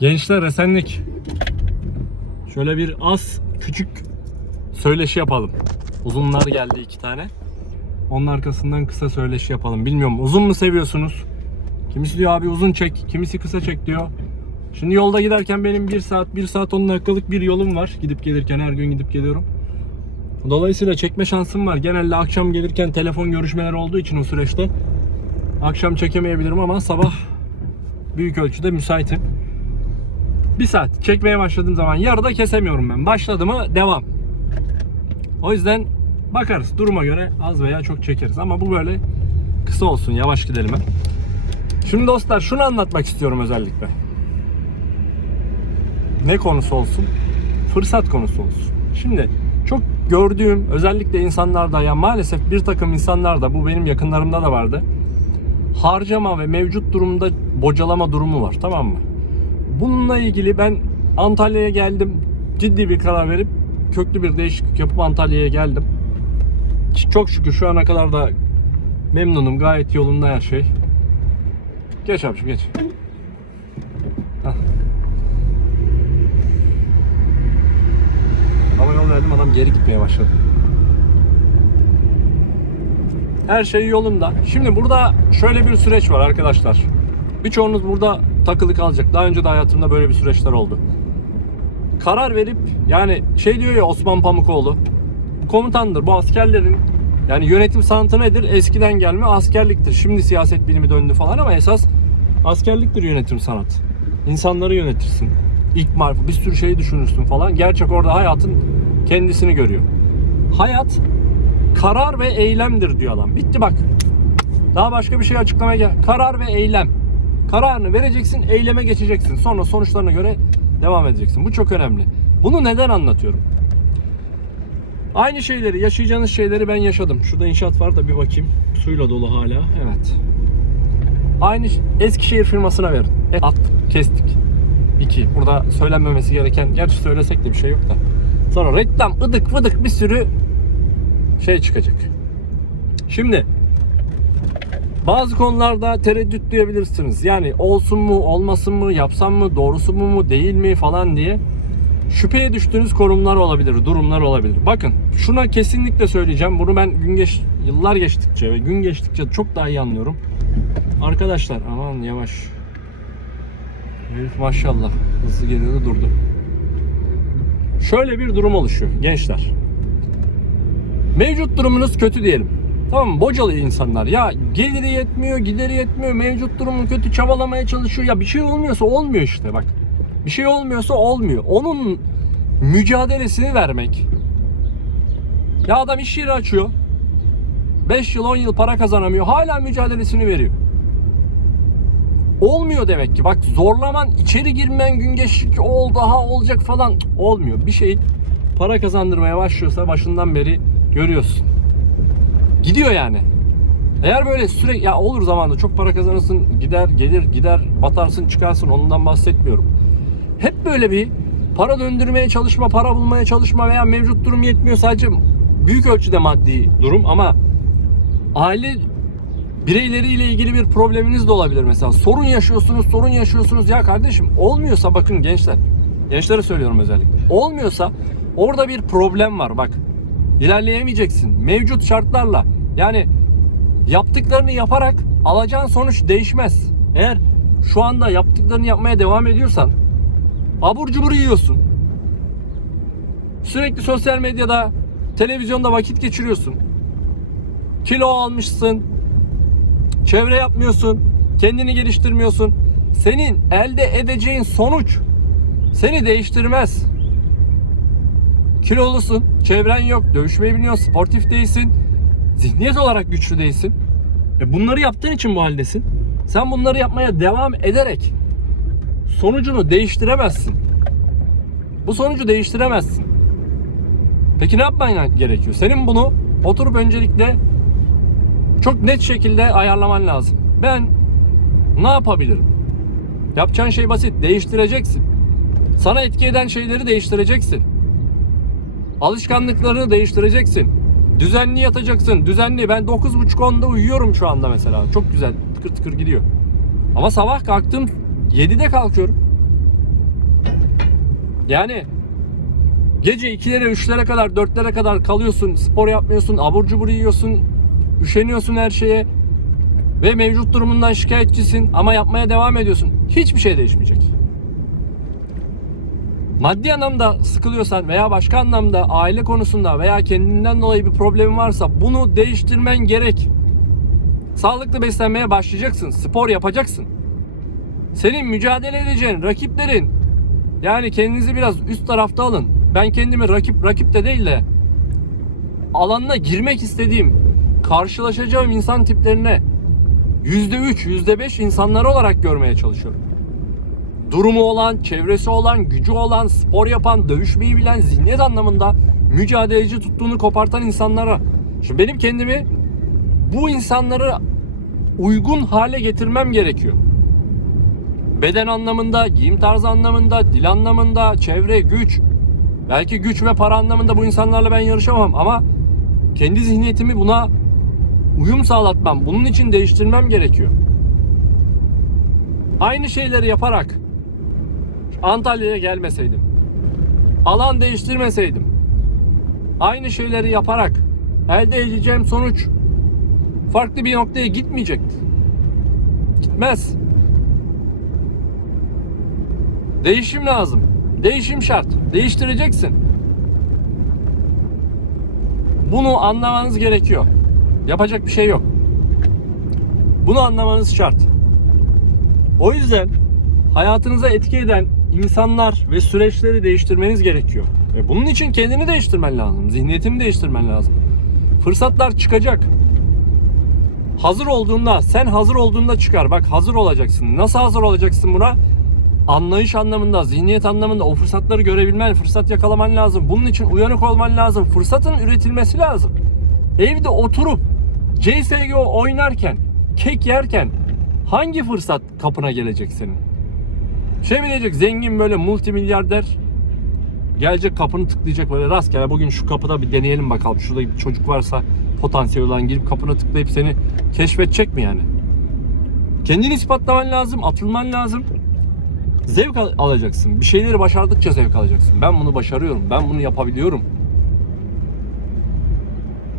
Gençler esenlik. Şöyle bir az küçük söyleşi yapalım. Uzunlar geldi iki tane. Onun arkasından kısa söyleşi yapalım. Bilmiyorum uzun mu seviyorsunuz? Kimisi diyor abi uzun çek, kimisi kısa çek diyor. Şimdi yolda giderken benim 1 saat, 1 saat 10 dakikalık bir yolum var. Gidip gelirken her gün gidip geliyorum. Dolayısıyla çekme şansım var. Genelde akşam gelirken telefon görüşmeleri olduğu için o süreçte akşam çekemeyebilirim ama sabah büyük ölçüde müsaitim. Bir saat çekmeye başladığım zaman yarıda kesemiyorum ben. Başladı mı devam. O yüzden bakarız. Duruma göre az veya çok çekeriz. Ama bu böyle kısa olsun. Yavaş gidelim hep. Şimdi dostlar şunu anlatmak istiyorum özellikle. Ne konusu olsun? Fırsat konusu olsun. Şimdi çok gördüğüm özellikle insanlarda ya maalesef bir takım insanlarda bu benim yakınlarımda da vardı. Harcama ve mevcut durumda bocalama durumu var tamam mı? Bununla ilgili ben Antalya'ya geldim. Ciddi bir karar verip köklü bir değişiklik yapıp Antalya'ya geldim. Çok şükür şu ana kadar da memnunum. Gayet yolunda her şey. Geç abiciğim geç. Hah. Ama yol verdim adam geri gitmeye başladı. Her şey yolunda. Şimdi burada şöyle bir süreç var arkadaşlar. Birçoğunuz burada takılı kalacak. Daha önce de hayatımda böyle bir süreçler oldu. Karar verip yani şey diyor ya Osman Pamukoğlu komutandır. Bu askerlerin yani yönetim sanatı nedir? Eskiden gelme askerliktir. Şimdi siyaset bilimi döndü falan ama esas askerliktir yönetim sanat. İnsanları yönetirsin. İlk marifı bir sürü şeyi düşünürsün falan. Gerçek orada hayatın kendisini görüyor. Hayat karar ve eylemdir diyor adam. Bitti bak. Daha başka bir şey açıklamaya gel. Karar ve eylem. Kararını vereceksin, eyleme geçeceksin. Sonra sonuçlarına göre devam edeceksin. Bu çok önemli. Bunu neden anlatıyorum? Aynı şeyleri, yaşayacağınız şeyleri ben yaşadım. Şurada inşaat var da bir bakayım. Suyla dolu hala. Evet. Aynı Eskişehir firmasına verin. E, attık, kestik. İki. Burada söylenmemesi gereken, gerçi söylesek de bir şey yok da. Sonra reklam, ıdık vıdık bir sürü şey çıkacak. Şimdi bazı konularda tereddüt duyabilirsiniz. Yani olsun mu, olmasın mı, yapsam mı, doğrusu mu mu, değil mi falan diye şüpheye düştüğünüz konumlar olabilir, durumlar olabilir. Bakın şuna kesinlikle söyleyeceğim. Bunu ben gün geç, yıllar geçtikçe ve gün geçtikçe çok daha iyi anlıyorum. Arkadaşlar aman yavaş. Herif maşallah hızlı geliyordu durdu. Şöyle bir durum oluşuyor gençler. Mevcut durumunuz kötü diyelim. Tamam mı? Bocalı insanlar. Ya geliri yetmiyor, gideri yetmiyor, mevcut durumu kötü çabalamaya çalışıyor. Ya bir şey olmuyorsa olmuyor işte bak. Bir şey olmuyorsa olmuyor. Onun mücadelesini vermek. Ya adam iş yeri açıyor. 5 yıl 10 yıl para kazanamıyor. Hala mücadelesini veriyor. Olmuyor demek ki. Bak zorlaman, içeri girmen gün geçtikçe ol daha olacak falan olmuyor. Bir şey para kazandırmaya başlıyorsa başından beri görüyorsun. Gidiyor yani. Eğer böyle sürekli ya olur zamanda çok para kazanırsın, gider, gelir, gider, batarsın, çıkarsın ondan bahsetmiyorum. Hep böyle bir para döndürmeye çalışma, para bulmaya çalışma veya mevcut durum yetmiyor sadece büyük ölçüde maddi durum ama aile bireyleriyle ilgili bir probleminiz de olabilir mesela. Sorun yaşıyorsunuz, sorun yaşıyorsunuz. Ya kardeşim olmuyorsa bakın gençler. Gençlere söylüyorum özellikle. Olmuyorsa orada bir problem var bak. İlerleyemeyeceksin. Mevcut şartlarla. Yani yaptıklarını yaparak alacağın sonuç değişmez. Eğer şu anda yaptıklarını yapmaya devam ediyorsan abur cubur yiyorsun. Sürekli sosyal medyada, televizyonda vakit geçiriyorsun. Kilo almışsın. Çevre yapmıyorsun. Kendini geliştirmiyorsun. Senin elde edeceğin sonuç seni değiştirmez. Kilolusun, çevren yok, dövüşmeyi bilmiyorsun, sportif değilsin, zihniyet olarak güçlü değilsin. E bunları yaptığın için bu haldesin. Sen bunları yapmaya devam ederek sonucunu değiştiremezsin. Bu sonucu değiştiremezsin. Peki ne yapman gerekiyor? Senin bunu oturup öncelikle çok net şekilde ayarlaman lazım. Ben ne yapabilirim? Yapacağın şey basit. Değiştireceksin. Sana etki eden şeyleri değiştireceksin. Alışkanlıklarını değiştireceksin. Düzenli yatacaksın. Düzenli. Ben 9.30-10'da uyuyorum şu anda mesela. Çok güzel. Tıkır tıkır gidiyor. Ama sabah kalktım 7'de kalkıyorum. Yani gece 2'lere 3'lere kadar 4'lere kadar kalıyorsun. Spor yapmıyorsun. Abur cubur yiyorsun. Üşeniyorsun her şeye. Ve mevcut durumundan şikayetçisin ama yapmaya devam ediyorsun. Hiçbir şey değişmeyecek. Maddi anlamda sıkılıyorsan veya başka anlamda aile konusunda veya kendinden dolayı bir problemin varsa bunu değiştirmen gerek. Sağlıklı beslenmeye başlayacaksın. Spor yapacaksın. Senin mücadele edeceğin rakiplerin yani kendinizi biraz üst tarafta alın. Ben kendimi rakip rakip de değil de alanına girmek istediğim karşılaşacağım insan tiplerine %3, %5 insanlar olarak görmeye çalışıyorum. Durumu olan, çevresi olan, gücü olan, spor yapan, dövüşmeyi bilen, zihniyet anlamında mücadeleci tuttuğunu kopartan insanlara. Şimdi benim kendimi bu insanlara uygun hale getirmem gerekiyor. Beden anlamında, giyim tarzı anlamında, dil anlamında, çevre, güç, belki güç ve para anlamında bu insanlarla ben yarışamam ama kendi zihniyetimi buna uyum sağlatmam, bunun için değiştirmem gerekiyor. Aynı şeyleri yaparak Antalya'ya gelmeseydim, alan değiştirmeseydim, aynı şeyleri yaparak elde edeceğim sonuç farklı bir noktaya gitmeyecekti. Gitmez. Değişim lazım. Değişim şart. Değiştireceksin. Bunu anlamanız gerekiyor. Yapacak bir şey yok. Bunu anlamanız şart. O yüzden hayatınıza etki eden insanlar ve süreçleri değiştirmeniz gerekiyor. Ve bunun için kendini değiştirmen lazım. Zihniyetini değiştirmen lazım. Fırsatlar çıkacak. Hazır olduğunda, sen hazır olduğunda çıkar. Bak hazır olacaksın. Nasıl hazır olacaksın buna? Anlayış anlamında, zihniyet anlamında o fırsatları görebilmen, fırsat yakalaman lazım. Bunun için uyanık olman lazım. Fırsatın üretilmesi lazım. Evde oturup CSGO oynarken, kek yerken hangi fırsat kapına gelecek senin? Şey mi diyecek zengin böyle multimilyarder gelecek kapını tıklayacak böyle rastgele bugün şu kapıda bir deneyelim bakalım. Şurada bir çocuk varsa potansiyel olan girip kapına tıklayıp seni keşfedecek mi yani? Kendini ispatlaman lazım, atılman lazım. Zevk al- alacaksın. Bir şeyleri başardıkça zevk alacaksın. Ben bunu başarıyorum. Ben bunu yapabiliyorum.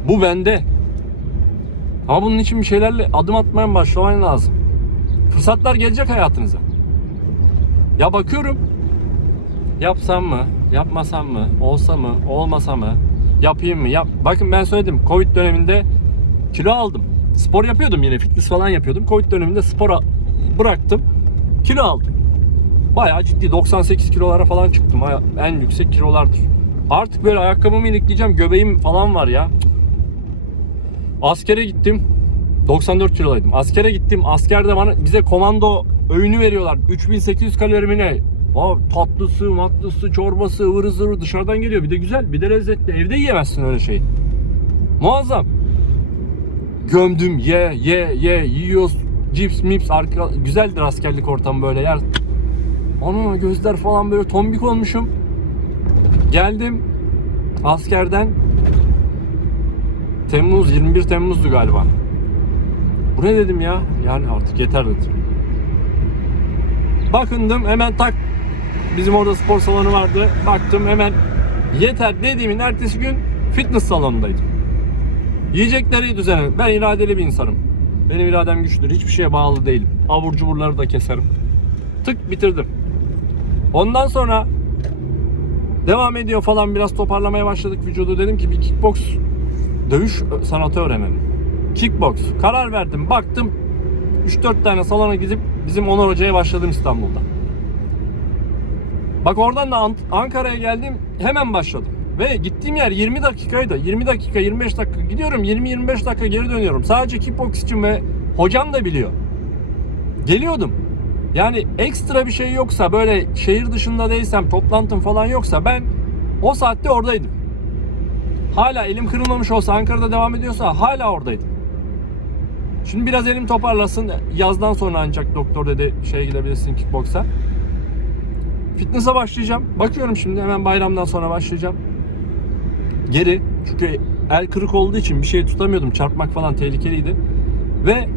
Bu bende. Ama bunun için bir şeylerle adım atmaya başlaman lazım. Fırsatlar gelecek hayatınıza. Ya bakıyorum. Yapsam mı? Yapmasam mı? Olsa mı? Olmasa mı? Yapayım mı? Yap. Bakın ben söyledim. Covid döneminde kilo aldım. Spor yapıyordum yine. Fitness falan yapıyordum. Covid döneminde spora bıraktım. Kilo aldım. Bayağı ciddi 98 kilolara falan çıktım. En yüksek kilolardır. Artık böyle ayakkabımı ilikleyeceğim. Göbeğim falan var ya. Askere gittim. 94 kilodaydım. Askere gittim. Askerde bana bize komando öğünü veriyorlar. 3800 kalori mi ne? Aa, tatlısı, matlısı, çorbası, ıvırı zıvırı dışarıdan geliyor. Bir de güzel, bir de lezzetli. Evde yiyemezsin öyle şey. Muazzam. Gömdüm, ye, ye, ye, yiyoruz. Cips, mips, arka... güzeldir askerlik ortamı böyle yer. Ana gözler falan böyle tombik olmuşum. Geldim askerden. Temmuz 21 Temmuz'du galiba. Bu ne dedim ya? Yani artık yeter dedim. Bakındım hemen tak bizim orada spor salonu vardı. Baktım hemen yeter dediğimin ertesi gün fitness salonundaydım. Yiyecekleri düzene. Ben iradeli bir insanım. Benim iradem güçlüdür. Hiçbir şeye bağlı değilim. Abur cuburları da keserim. Tık bitirdim. Ondan sonra devam ediyor falan biraz toparlamaya başladık vücudu. Dedim ki bir kickbox dövüş sanatı öğrenelim. Kickbox. Karar verdim. Baktım 3-4 tane salona gidip bizim Onur Hoca'ya başladım İstanbul'da. Bak oradan da Ankara'ya geldim hemen başladım. Ve gittiğim yer 20 dakikaydı. 20 dakika 25 dakika gidiyorum 20-25 dakika geri dönüyorum. Sadece kickbox için ve hocam da biliyor. Geliyordum. Yani ekstra bir şey yoksa böyle şehir dışında değilsem toplantım falan yoksa ben o saatte oradaydım. Hala elim kırılmamış olsa Ankara'da devam ediyorsa hala oradaydım. Şimdi biraz elim toparlasın. Yazdan sonra ancak doktor dedi şeye gidebilirsin kickboksa. Fitness'a başlayacağım. Bakıyorum şimdi hemen bayramdan sonra başlayacağım. Geri çünkü el kırık olduğu için bir şey tutamıyordum. Çarpmak falan tehlikeliydi. Ve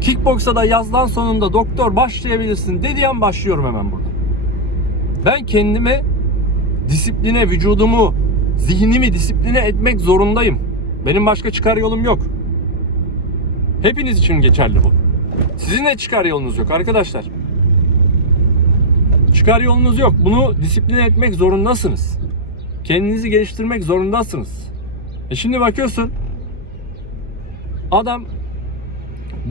kickboksa da yazdan sonunda doktor başlayabilirsin dediği an başlıyorum hemen burada. Ben kendime disipline vücudumu, zihnimi disipline etmek zorundayım. Benim başka çıkar yolum yok. Hepiniz için geçerli bu. Sizin de çıkar yolunuz yok arkadaşlar. Çıkar yolunuz yok. Bunu disipline etmek zorundasınız. Kendinizi geliştirmek zorundasınız. E şimdi bakıyorsun adam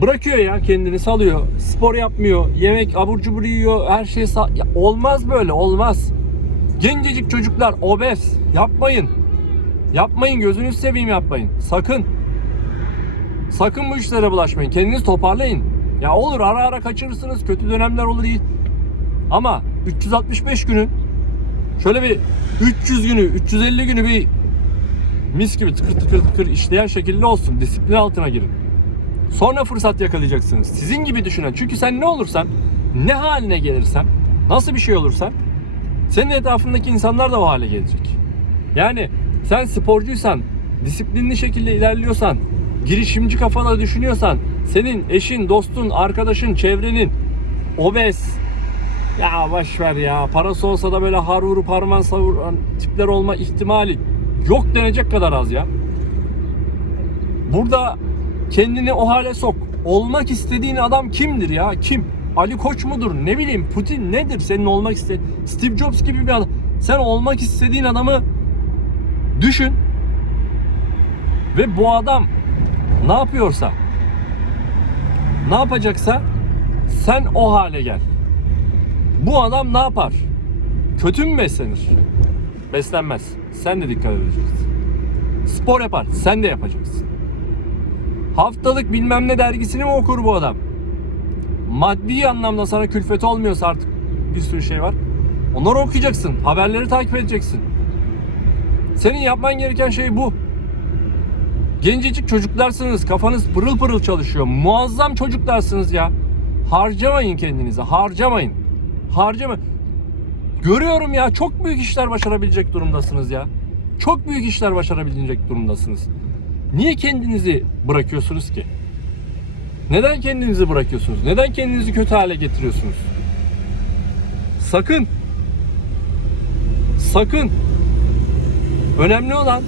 bırakıyor ya kendini salıyor. Spor yapmıyor. Yemek abur cubur yiyor. Her şey sa- ya olmaz böyle olmaz. Gencecik çocuklar obez. Yapmayın. Yapmayın gözünüzü seveyim yapmayın. Sakın. Sakın bu işlere bulaşmayın. Kendinizi toparlayın. Ya olur ara ara kaçırırsınız. Kötü dönemler olur değil. Ama 365 günün şöyle bir 300 günü, 350 günü bir mis gibi tıkır tıkır tıkır işleyen şekilde olsun. Disiplin altına girin. Sonra fırsat yakalayacaksınız. Sizin gibi düşünen. Çünkü sen ne olursan, ne haline gelirsen, nasıl bir şey olursan senin etrafındaki insanlar da o hale gelecek. Yani sen sporcuysan, disiplinli şekilde ilerliyorsan, girişimci kafana düşünüyorsan, senin eşin, dostun, arkadaşın, çevrenin obez, ya boş ver ya parası olsa da böyle har vurup harman savuran tipler olma ihtimali yok denecek kadar az ya. Burada kendini o hale sok. Olmak istediğin adam kimdir ya? Kim? Ali Koç mudur? Ne bileyim Putin nedir senin olmak iste Steve Jobs gibi bir adam. Sen olmak istediğin adamı düşün. Ve bu adam ne yapıyorsa ne yapacaksa sen o hale gel. Bu adam ne yapar? Kötü mü beslenir? Beslenmez. Sen de dikkat edeceksin. Spor yapar. Sen de yapacaksın. Haftalık bilmem ne dergisini mi okur bu adam? Maddi anlamda sana külfet olmuyorsa artık bir sürü şey var. Onları okuyacaksın. Haberleri takip edeceksin. Senin yapman gereken şey bu. Gencecik çocuklarsınız. Kafanız pırıl pırıl çalışıyor. Muazzam çocuklarsınız ya. Harcamayın kendinizi. Harcamayın. Harcama. Görüyorum ya çok büyük işler başarabilecek durumdasınız ya. Çok büyük işler başarabilecek durumdasınız. Niye kendinizi bırakıyorsunuz ki? Neden kendinizi bırakıyorsunuz? Neden kendinizi kötü hale getiriyorsunuz? Sakın. Sakın. Önemli olan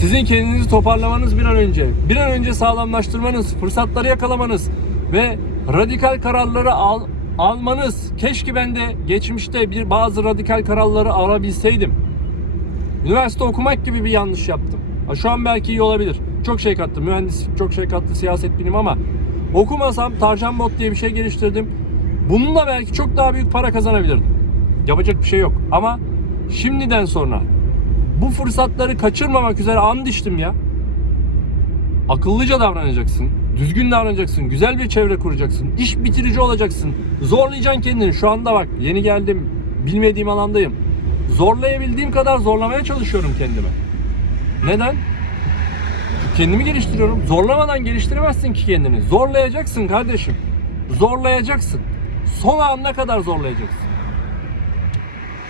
sizin kendinizi toparlamanız bir an önce. Bir an önce sağlamlaştırmanız, fırsatları yakalamanız ve radikal kararları al, almanız. Keşke ben de geçmişte bir bazı radikal kararları alabilseydim. Üniversite okumak gibi bir yanlış yaptım. Şu an belki iyi olabilir. Çok şey kattı. Mühendislik çok şey kattı. Siyaset bilim ama okumasam Tarcan Bot diye bir şey geliştirdim. Bununla belki çok daha büyük para kazanabilirdim. Yapacak bir şey yok. Ama şimdiden sonra bu fırsatları kaçırmamak üzere and içtim ya. Akıllıca davranacaksın. Düzgün davranacaksın. Güzel bir çevre kuracaksın. iş bitirici olacaksın. Zorlayacaksın kendini. Şu anda bak yeni geldim. Bilmediğim alandayım. Zorlayabildiğim kadar zorlamaya çalışıyorum kendime. Neden? Kendimi geliştiriyorum. Zorlamadan geliştiremezsin ki kendini. Zorlayacaksın kardeşim. Zorlayacaksın. Son anına kadar zorlayacaksın.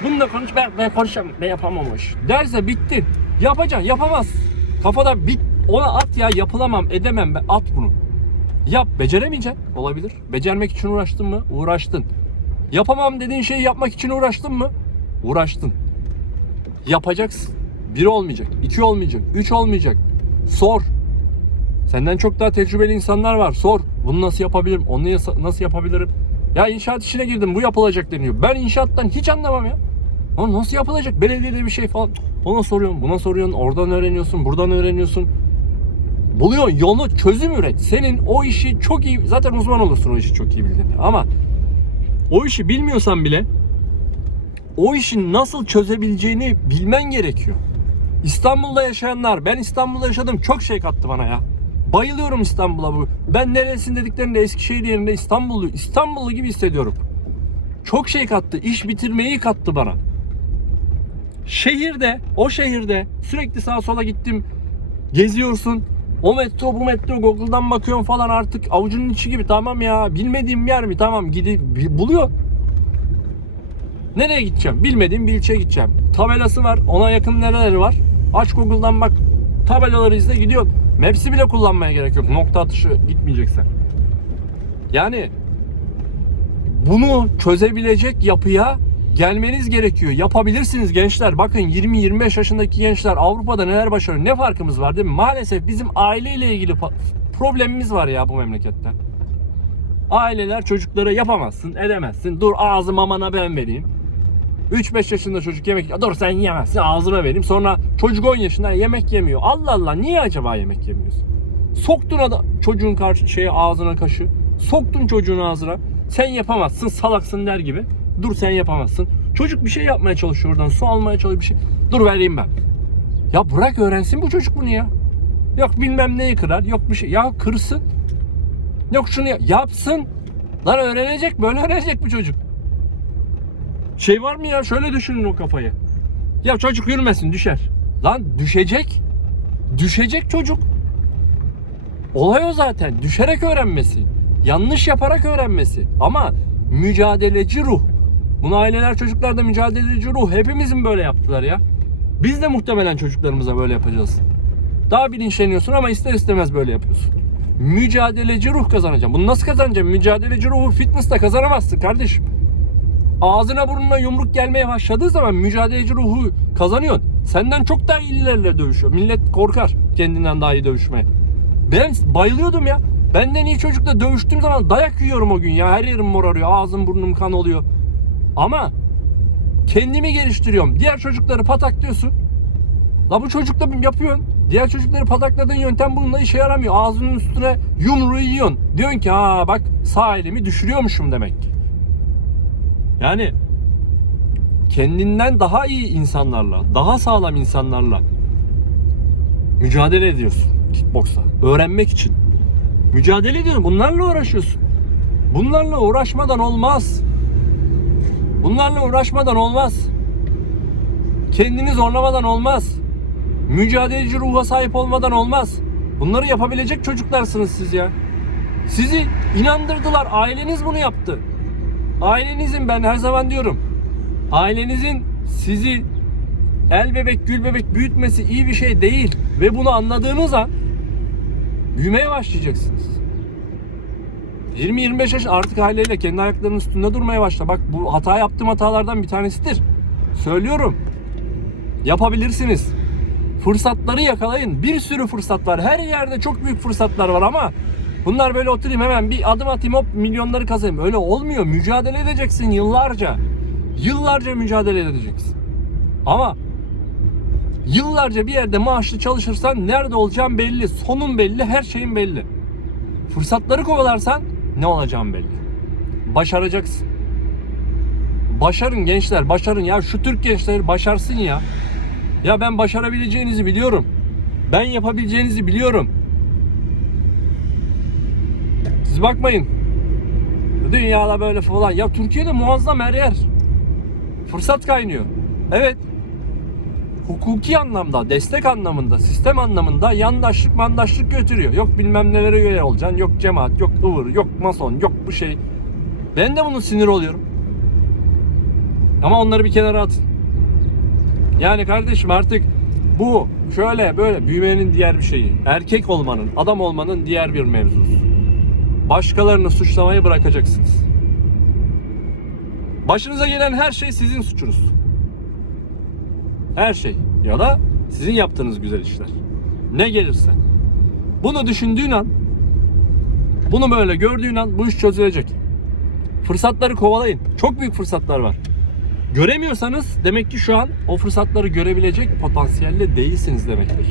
Bununla konuş ben, ben konuşamam ben yapamam o iş. Derse bittin. Yapacaksın yapamaz. Kafada bit ona at ya yapılamam edemem ben at bunu. Yap beceremeyeceksin olabilir. Becermek için uğraştın mı? Uğraştın. Yapamam dediğin şeyi yapmak için uğraştın mı? Uğraştın. Yapacaksın. Bir olmayacak, iki olmayacak, üç olmayacak. Sor. Senden çok daha tecrübeli insanlar var. Sor. Bunu nasıl yapabilirim? Onu nasıl yapabilirim? Ya inşaat işine girdim. Bu yapılacak deniyor. Ben inşaattan hiç anlamam ya. Ama nasıl yapılacak? Belediyede bir şey falan. Ona soruyorsun, buna soruyorsun. Oradan öğreniyorsun, buradan öğreniyorsun. Buluyorsun yolu çözüm üret. Senin o işi çok iyi zaten uzman olursun o işi çok iyi bildiğinde. Ama o işi bilmiyorsan bile o işin nasıl çözebileceğini bilmen gerekiyor. İstanbul'da yaşayanlar, ben İstanbul'da yaşadım çok şey kattı bana ya. Bayılıyorum İstanbul'a bu. Ben neresin dediklerinde Eskişehir yerinde İstanbullu, İstanbullu gibi hissediyorum. Çok şey kattı, iş bitirmeyi kattı bana. Şehirde, o şehirde sürekli sağa sola gittim. Geziyorsun. O metro bu metro Google'dan bakıyorsun falan artık avucunun içi gibi tamam ya bilmediğim yer mi tamam gidip buluyor. Nereye gideceğim? Bilmediğim bir ilçeye gideceğim. Tabelası var. Ona yakın nereleri var? Aç Google'dan bak. Tabelaları izle gidiyor. Maps'i bile kullanmaya gerek yok. Nokta atışı gitmeyeceksen. Yani bunu çözebilecek yapıya Gelmeniz gerekiyor. Yapabilirsiniz gençler. Bakın 20-25 yaşındaki gençler Avrupa'da neler başarıyor. Ne farkımız var değil mi? Maalesef bizim aileyle ilgili problemimiz var ya bu memlekette. Aileler çocuklara yapamazsın, edemezsin. Dur ağzı mamana ben vereyim. 3-5 yaşında çocuk yemek dur sen yemezsin ağzına vereyim. Sonra çocuk 10 yaşında yemek yemiyor. Allah Allah niye acaba yemek yemiyorsun? Soktun ada çocuğun karşı şeye ağzına kaşı. Soktun çocuğun ağzına. Sen yapamazsın salaksın der gibi. Dur sen yapamazsın. Çocuk bir şey yapmaya çalışıyor oradan su almaya çalışıyor bir şey. Dur vereyim ben. Ya bırak öğrensin bu çocuk bunu ya. Yok bilmem neyi kırar yok bir şey. Ya kırsın. Yok şunu ya- yapsın. Lan öğrenecek böyle öğrenecek bu çocuk. Şey var mı ya şöyle düşünün o kafayı. Ya çocuk yürümesin düşer. Lan düşecek. Düşecek çocuk. Olay o zaten. Düşerek öğrenmesi. Yanlış yaparak öğrenmesi. Ama mücadeleci ruh. Bunu aileler çocuklarda mücadeleci ruh. Hepimizin böyle yaptılar ya. Biz de muhtemelen çocuklarımıza böyle yapacağız. Daha bilinçleniyorsun ama ister istemez böyle yapıyorsun. Mücadeleci ruh kazanacağım. Bunu nasıl kazanacağım? Mücadeleci ruhu fitness'ta kazanamazsın kardeşim. Ağzına burnuna yumruk gelmeye başladığı zaman mücadeleci ruhu kazanıyorsun. Senden çok daha iyilerle dövüşüyor. Millet korkar kendinden daha iyi dövüşmeye. Ben bayılıyordum ya. Benden iyi çocukla dövüştüğüm zaman dayak yiyorum o gün ya. Her yerim morarıyor. Ağzım burnum kan oluyor. Ama kendimi geliştiriyorum. Diğer çocukları pataklıyorsun. La bu çocukla yapıyorsun. Diğer çocukları patakladığın yöntem bununla işe yaramıyor. Ağzının üstüne yumruğu yiyorsun. Diyorsun ki ha bak sağ elimi düşürüyormuşum demek ki. Yani kendinden daha iyi insanlarla, daha sağlam insanlarla mücadele ediyorsun kickboksta. Öğrenmek için. Mücadele ediyorsun. Bunlarla uğraşıyorsun. Bunlarla uğraşmadan olmaz. Bunlarla uğraşmadan olmaz. Kendini zorlamadan olmaz. Mücadeleci ruha sahip olmadan olmaz. Bunları yapabilecek çocuklarsınız siz ya. Sizi inandırdılar. Aileniz bunu yaptı. Ailenizin ben her zaman diyorum. Ailenizin sizi el bebek gül bebek büyütmesi iyi bir şey değil. Ve bunu anladığınız an büyümeye başlayacaksınız. 20-25 yaş artık aileyle kendi ayaklarının üstünde durmaya başla. Bak bu hata yaptığım hatalardan bir tanesidir. Söylüyorum. Yapabilirsiniz. Fırsatları yakalayın. Bir sürü fırsat var. Her yerde çok büyük fırsatlar var ama bunlar böyle oturayım hemen bir adım atayım hop milyonları kazanayım. Öyle olmuyor. Mücadele edeceksin yıllarca. Yıllarca mücadele edeceksin. Ama yıllarca bir yerde maaşlı çalışırsan nerede olacağın belli. Sonun belli. Her şeyin belli. Fırsatları kovalarsan ne olacağın belli. Başaracaksın. Başarın gençler, başarın ya. Şu Türk gençleri başarsın ya. Ya ben başarabileceğinizi biliyorum. Ben yapabileceğinizi biliyorum. Siz bakmayın. Dünyada böyle falan. Ya Türkiye'de muazzam her yer. Fırsat kaynıyor. Evet. Hukuki anlamda, destek anlamında, sistem anlamında yandaşlık mandaşlık götürüyor. Yok bilmem nelere üye olacaksın. Yok cemaat, yok ıvır, yok mason, yok bu şey. Ben de bunun sinir oluyorum. Ama onları bir kenara atın. Yani kardeşim artık bu şöyle böyle büyümenin diğer bir şeyi. Erkek olmanın, adam olmanın diğer bir mevzusu. Başkalarını suçlamayı bırakacaksınız. Başınıza gelen her şey sizin suçunuz. Her şey ya da sizin yaptığınız güzel işler. Ne gelirse. Bunu düşündüğün an, bunu böyle gördüğün an bu iş çözülecek. Fırsatları kovalayın. Çok büyük fırsatlar var. Göremiyorsanız demek ki şu an o fırsatları görebilecek potansiyelde değilsiniz demektir.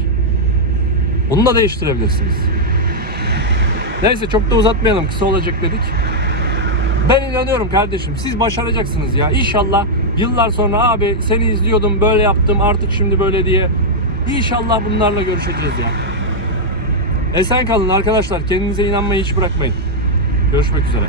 Bunu da değiştirebilirsiniz. Neyse çok da uzatmayalım kısa olacak dedik. Ben inanıyorum kardeşim siz başaracaksınız ya. İnşallah yıllar sonra abi seni izliyordum böyle yaptım artık şimdi böyle diye. İnşallah bunlarla görüşeceğiz ya. Esen kalın arkadaşlar kendinize inanmayı hiç bırakmayın. Görüşmek üzere.